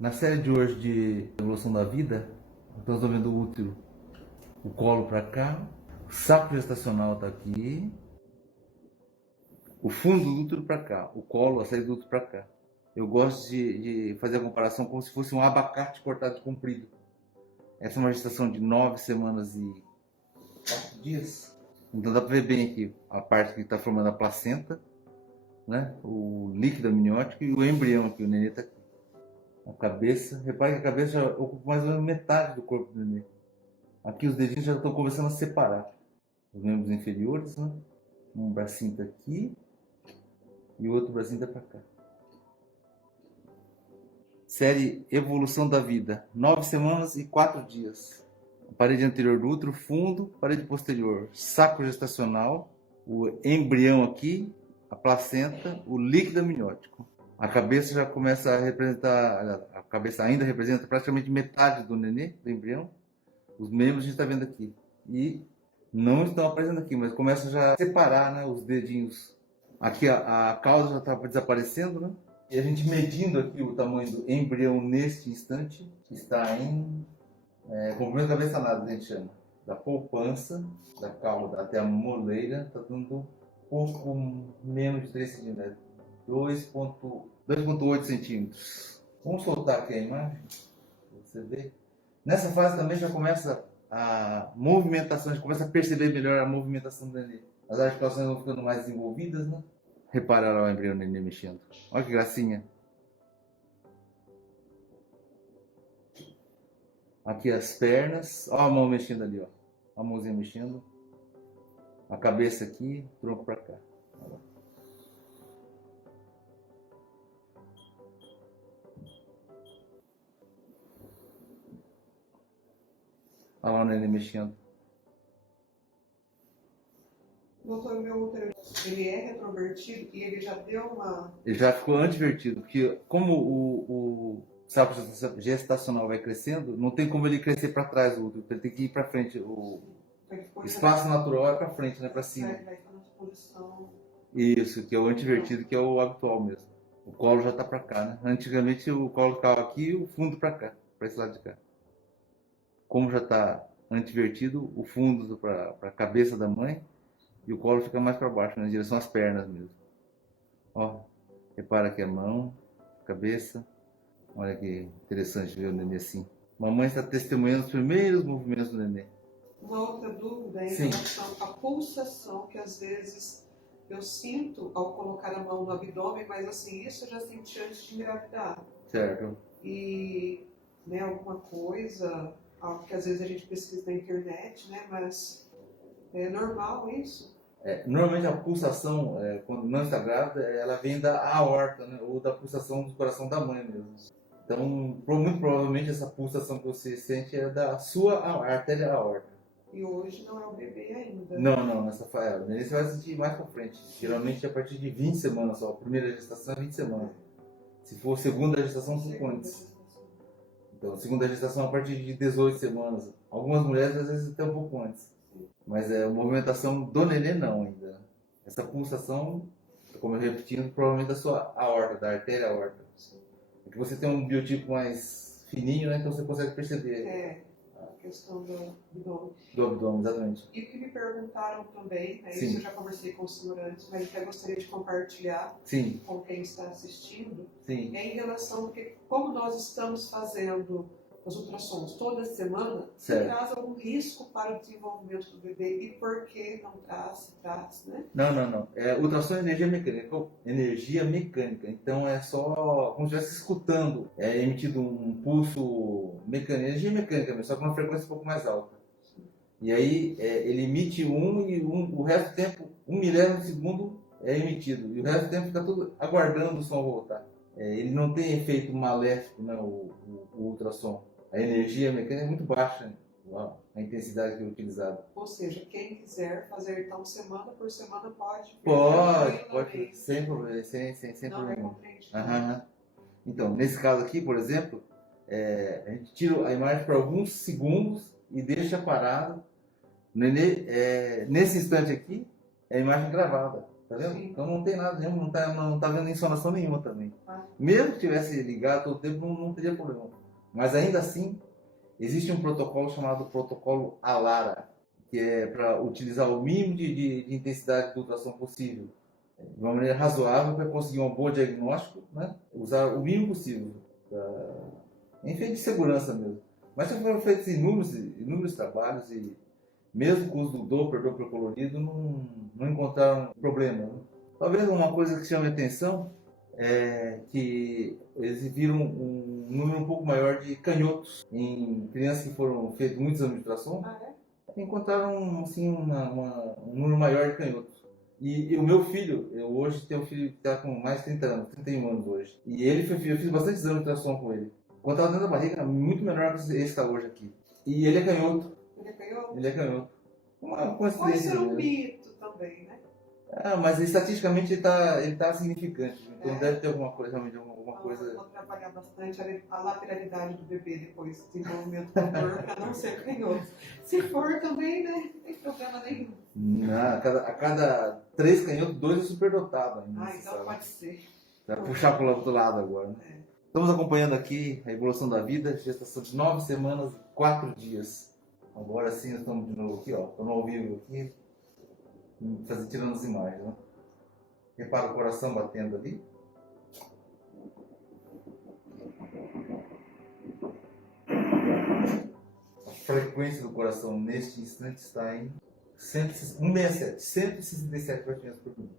Na série de hoje de Evolução da Vida, nós estamos vendo o útero, o colo para cá, o saco gestacional está aqui, o fundo do útero para cá, o colo, a saída do útero para cá. Eu gosto de fazer a comparação como se fosse um abacate cortado comprido. Essa é uma gestação de 9 semanas e 4 dias. Então dá para ver bem aqui a parte que está formando a placenta, né? O líquido amniótico e o embrião aqui, o nenê está aqui. A cabeça, repare que a cabeça já ocupa mais ou menos metade do corpo do nenê. Aqui os dedinhos já estão começando a separar. Os membros inferiores, né? Um bracinho está aqui e o outro bracinho está para cá. Série Evolução da Vida, 9 semanas e 4 dias. Parede anterior do útero, fundo, parede posterior, saco gestacional, o embrião aqui, a placenta, o líquido amniótico. A cabeça já começa a representar, a cabeça ainda representa praticamente metade do nenê, do embrião. Os membros a gente está vendo aqui. E não estão aparecendo aqui, mas começa já a separar, né, os dedinhos. Aqui a cauda já está desaparecendo, né? E a gente medindo aqui o tamanho do embrião neste instante, está em comprimento da cabeça nada, a gente chama. Da poupança, da cauda até a moleira, está dando pouco menos de 3 centímetros. 2,8 centímetros. Vamos soltar aqui a imagem, para você ver. Nessa fase também já começa a movimentação, a gente começa a perceber melhor a movimentação do nenê. As articulações vão ficando mais desenvolvidas, né? Repara lá o embrião do nenê mexendo. Olha que gracinha. Aqui as pernas, olha a mão mexendo ali, ó. A mãozinha mexendo. A cabeça aqui, tronco para cá. Olha lá o neném mexendo. Doutor, o meu útero, ele é retrovertido e ele já deu uma... Ele já ficou antivertido, porque como o saco gestacional vai crescendo, não tem como ele crescer para trás do útero, ele tem que ir para frente. O espaço natural é para frente, né, para cima. Vai ficar na posição... Isso, que é o antivertido, que é o habitual mesmo. O colo já está para cá, né? Antigamente o colo ficava aqui e o fundo para cá, para esse lado de cá. Como já está antivertido, o fundo para a cabeça da mãe e o colo fica mais para baixo, né, em direção às pernas mesmo. Ó, repara aqui a mão, a cabeça. Olha que interessante ver o nenê assim. Mamãe está testemunhando os primeiros movimentos do nenê. Uma outra dúvida em Sim. relação à pulsação que às vezes eu sinto ao colocar a mão no abdômen, mas assim, isso eu já senti antes de engravidar. Certo. E, né, alguma coisa, algo que às vezes a gente pesquisa na internet, né, mas é normal isso? Normalmente a pulsação, quando não está grávida, ela vem da aorta, né, ou da pulsação do coração da mãe mesmo. Então, muito provavelmente essa pulsação que você sente é da sua artéria aorta. E hoje não é o bebê ainda. Não, nessa fase. Você vai sentir mais pra frente. Geralmente a partir de 20 semanas só. A primeira gestação é 20 semanas. Se for segunda gestação, 5 antes. Então, segunda gestação a partir de 18 semanas. Algumas mulheres às vezes até um pouco antes. Mas a movimentação do nenê não ainda. Essa pulsação, como eu repetindo, provavelmente da sua aorta, da artéria aorta. É que você tem um biotipo mais fininho, né? Então você consegue perceber. A questão do abdômen. Do abdômen, exatamente. E o que me perguntaram também, né, Sim. isso eu já conversei com o senhor antes, mas até gostaria de compartilhar Sim. com quem está assistindo, Sim. é em relação a que, como nós estamos fazendo os ultrassons toda semana, se Certo. traz algum risco para o desenvolvimento do bebê e por que não traz, né? Não. Ultrassom é energia mecânica. Então é só como se estivesse escutando. É emitido um pulso mecânico, energia mecânica mesmo, só com uma frequência um pouco mais alta. E aí ele emite o resto do tempo, 1 milésimo de segundo é emitido. E o resto do tempo fica tudo aguardando o som voltar. Ele não tem efeito maléfico, né, o ultrassom. A energia mecânica é muito baixa, a intensidade que é utilizada. Ou seja, quem quiser fazer então semana por semana pode. Pode, sem problema, sem Não é problema. compreendido. Então, nesse caso aqui, por exemplo, a gente tira a imagem por alguns segundos e deixa parado. O nenê, nesse instante aqui, é a imagem gravada. Tá vendo? Sim. Então não tem nada nenhum, não tá vendo insolação nenhuma também. Ah. Mesmo que tivesse ligado todo o tempo, não teria problema. Mas ainda assim, existe um protocolo chamado protocolo ALARA, que é para utilizar o mínimo de intensidade de ultrassom possível, de uma maneira razoável para conseguir um bom diagnóstico, né? Usar o mínimo possível, enfim, de segurança mesmo. Mas já foram feitos inúmeros trabalhos e mesmo com o uso do Doppler colorido, não encontraram problema. Né? Talvez uma coisa que chame a atenção é que eles viram um número um pouco maior de canhotos em crianças que foram feitos muitos exames de ultrassom. Ah, é? Encontraram assim, um número maior de canhotos. E o meu filho, eu hoje tenho um filho que está com mais de 30 anos, 31 anos hoje. E eu fiz bastante exame de ultrassom com ele. Quando estava dentro da barriga, era muito menor que esse que está hoje aqui. E ele é canhoto. Ele é canhoto? Ele é canhoto. Uma Pode coincidência. ser um Né? mito também, né? Ah, mas estatisticamente ele tá significante. Então É. deve ter alguma coisa, realmente alguma Então, coisa. vou trabalhar bastante a lateralidade do bebê depois, desenvolvimento motor, para não ser canhoto. Se for também, né? Não tem problema nenhum. Não, a cada 3 canhotos, 2 é superdotado ainda. Ah, então pode ser. Vai puxar para o outro lado agora. Né? É. Estamos acompanhando aqui a evolução da vida, gestação de 9 semanas e 4 dias. Agora sim, nós estamos de novo aqui, ó. Estamos ao vivo aqui, tirando as imagens. Né? Repara o coração batendo ali. A frequência do coração neste instante está em 167 batimentos por minuto.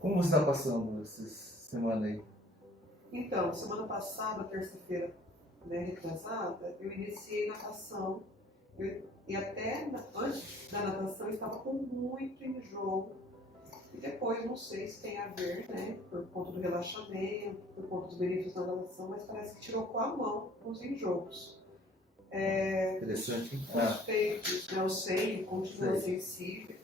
Como você está passando essa semana aí? Então, semana passada, terça-feira, né, retrasada, eu iniciei natação. E até antes da natação eu estava com muito enjoo. E depois, não sei se tem a ver, né, por conta do relaxamento, por conta dos benefícios da natação, mas parece que tirou com a mão os enjoos. Interessante. Os peitos, né, o seio continua Sei. sensíveis.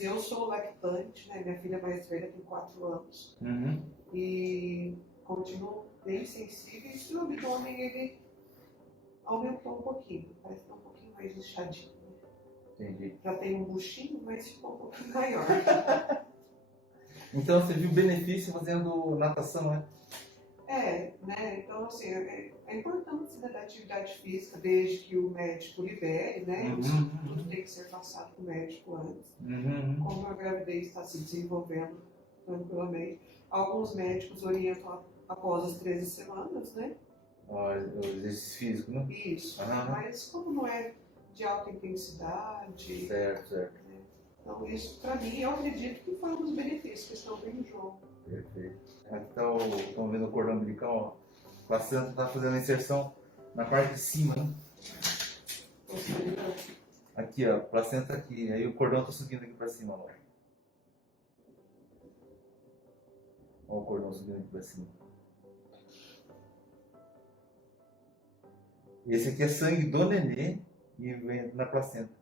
E eu sou lactante, né, minha filha mais velha tem 4 anos. Uhum. E continuam bem sensíveis. E o abdômen, ele aumentou um pouquinho, parece que tá um pouquinho mais inchadinho. Entendi. Já tem um buchinho, mas ficou um pouquinho maior. Então você viu benefício fazendo natação, né? Né? Então, assim, é importante se dar atividade física desde que o médico libere, né? Isso tudo tem que ser passado para o médico antes. Uhum. Como a gravidez está se desenvolvendo tranquilamente. Alguns médicos orientam após as 13 semanas, né? O exercício físico, né? Isso. Aham. Mas como não é de alta intensidade, Certo. né? Então isso, para mim, eu acredito que foi um dos benefícios que estão bem no jogo. Perfeito. Aqui estão vendo o cordão umbilical, ó. O placenta está fazendo a inserção na parte de cima, né? Aqui, ó, placenta aqui. Aí o cordão está subindo aqui para cima, ó. Olha o cordão subindo aqui para cima. Esse aqui é sangue do nenê e vem na placenta.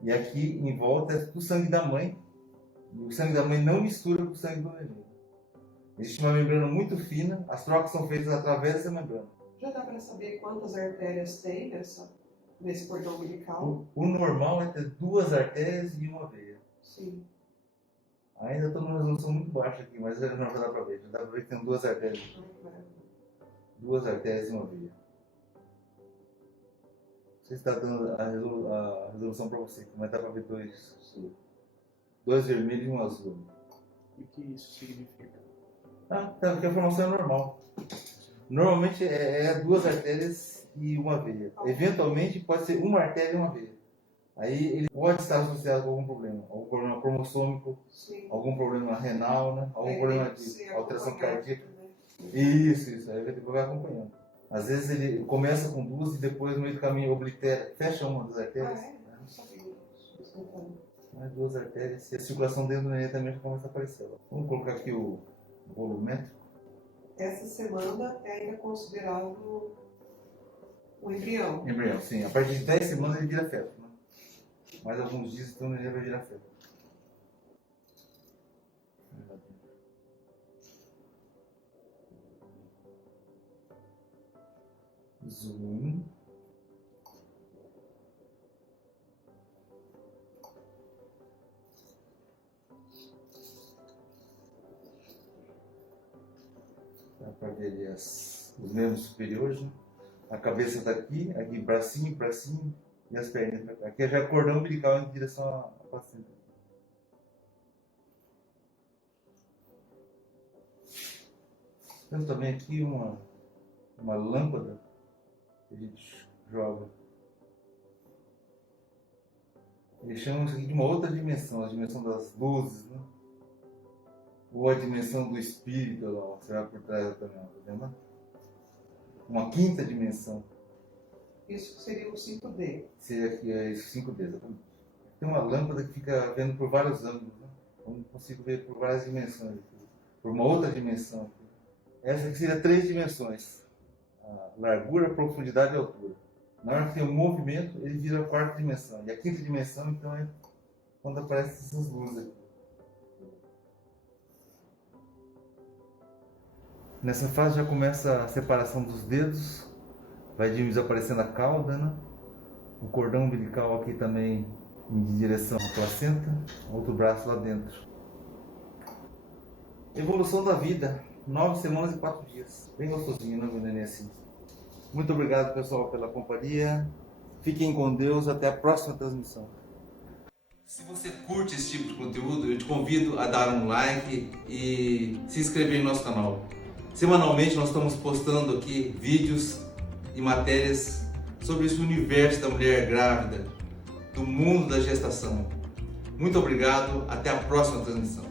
E aqui em volta é o sangue da mãe. E o sangue da mãe não mistura com o sangue do nenê. Existe uma membrana muito fina, as trocas são feitas através dessa membrana. Já dá para saber quantas artérias tem nesse cordão umbilical? O normal é ter 2 artérias e 1 veia. Sim. Ainda estou numa resolução muito baixa aqui, mas já dá para ver. Já dá para ver que tem 2 artérias. 2 artérias e 1 veia. Você está dando a resolução para você, mas dá para ver 2 vermelhos e 1 azul. O que isso significa? Porque a formação é normal. Normalmente é 2 artérias e 1 veia. Eventualmente pode ser 1 artéria e 1 veia. Aí ele pode estar associado com algum problema cromossômico, Sim. algum problema renal, né? Algum problema de Sim, alteração acompanhado, cardíaca. né? Isso. Aí vai acompanhando. Às vezes ele começa com 2 e depois no meio do caminho oblitera, fecha uma das artérias. Não sabia disso. Mais 2 artérias e a circulação dentro do neném também já começa a aparecer. Vamos colocar aqui o volumétrico. Essa semana é ainda considerado um embrião. Embrião, sim. A partir de 10 semanas ele vira feto. Né? Mais alguns dias então o neném vai virar feto. Zoom. para ver ali os membros superiores, né? A cabeça está aqui, bracinho, e as pernas para cá. Aqui já é cordão umbilical em direção à placenta. Temos também aqui uma lâmpada que a gente joga. Eles chamam isso aqui de uma outra dimensão, a dimensão das luzes, né? Ou a dimensão do espírito, lá, você vai por trás também, tá vendo? Uma quinta dimensão. Isso seria o 5D. Seria aqui, é isso, 5D. Tem uma lâmpada que fica vendo por vários ângulos, né? Eu não consigo ver por várias dimensões, por uma outra dimensão. Essa aqui seria 3 dimensões: a largura, a profundidade e a altura. Na hora que tem um movimento, ele vira a 4ª dimensão. E a 5ª dimensão, então, é quando aparecem essas luzes aqui. Nessa fase já começa a separação dos dedos, vai desaparecendo a cauda, né? O cordão umbilical aqui também em direção à placenta, outro braço lá dentro. Evolução da vida, 9 semanas e 4 dias. Bem gostosinho, né, meu neném, assim. Muito obrigado, pessoal, pela companhia. Fiquem com Deus, até a próxima transmissão. Se você curte esse tipo de conteúdo, eu te convido a dar um like e se inscrever em nosso canal. Semanalmente nós estamos postando aqui vídeos e matérias sobre esse universo da mulher grávida, do mundo da gestação. Muito obrigado, até a próxima transmissão.